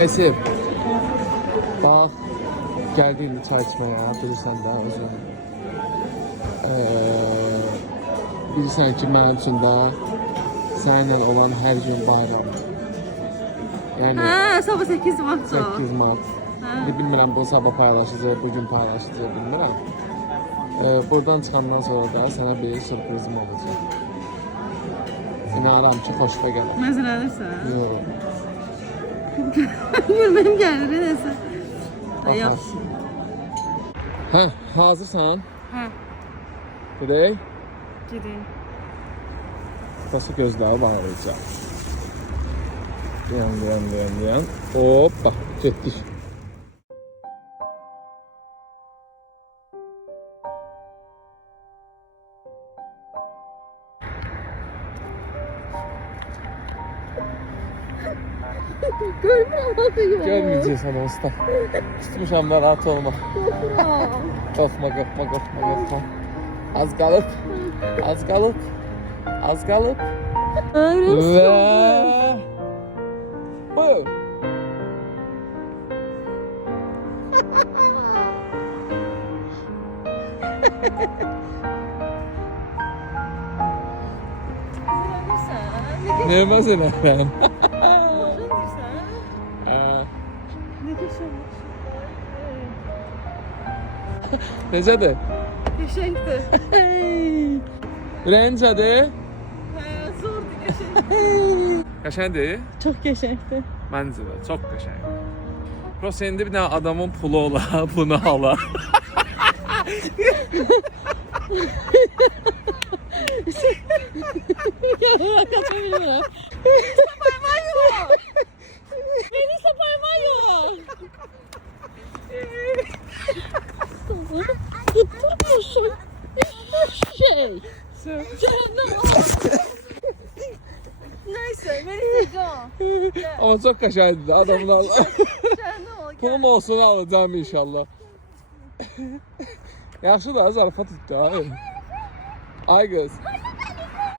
Esir. Bak. Geldi indi çay içmeye. Bilirsən də özün. Bilirsən ki, mənim üçün də səninlə olan hər gün bayram. Yəni sabah 8 Mart. 8 Mart. Bilmirəm bu sabah paylaşacaq, bugün paylaşacaq, bilmirəm. Buradan çıxandan sonra da sənə bir sürprizim olacaq. İnanıram ki, xoşuna gəlir. Məzələnirsən? Yox. Gülməyim gəlir, nəsə. Baxar. Hə, hazırsan? Hə, Gedək. gedin. Bası gözləri bağlayacaq. Dayan. Hoppa, getdik. Görmürəm, adı yox. Görməyəcəksən usta. Tutmuşam mən, rahat olma. Qorxuram. Qorxma. Az qalıb. Və... Buyur. Neyməz eləyəm? Necədir? Qəşəngdir. Ürəyincədir? Zordur, qəşəngdir. Qəşəngdir? Çox qəşəngdir. Məncə də çox qəşəng. Prosta indi bir dənə adamın pulu ola, bunu ala. Kaça bilmirəm. Sapayma yox. Məni sapayma yox. Tutturmuşum. Şey. Cehennem ol. Neyse, beni seyircan. Amma çox qəşəngdir adamın ala. Cehennem ol. Pulum olsun alacağım inşallah. Yaxşı da zarafat etdi ha. Ay qız.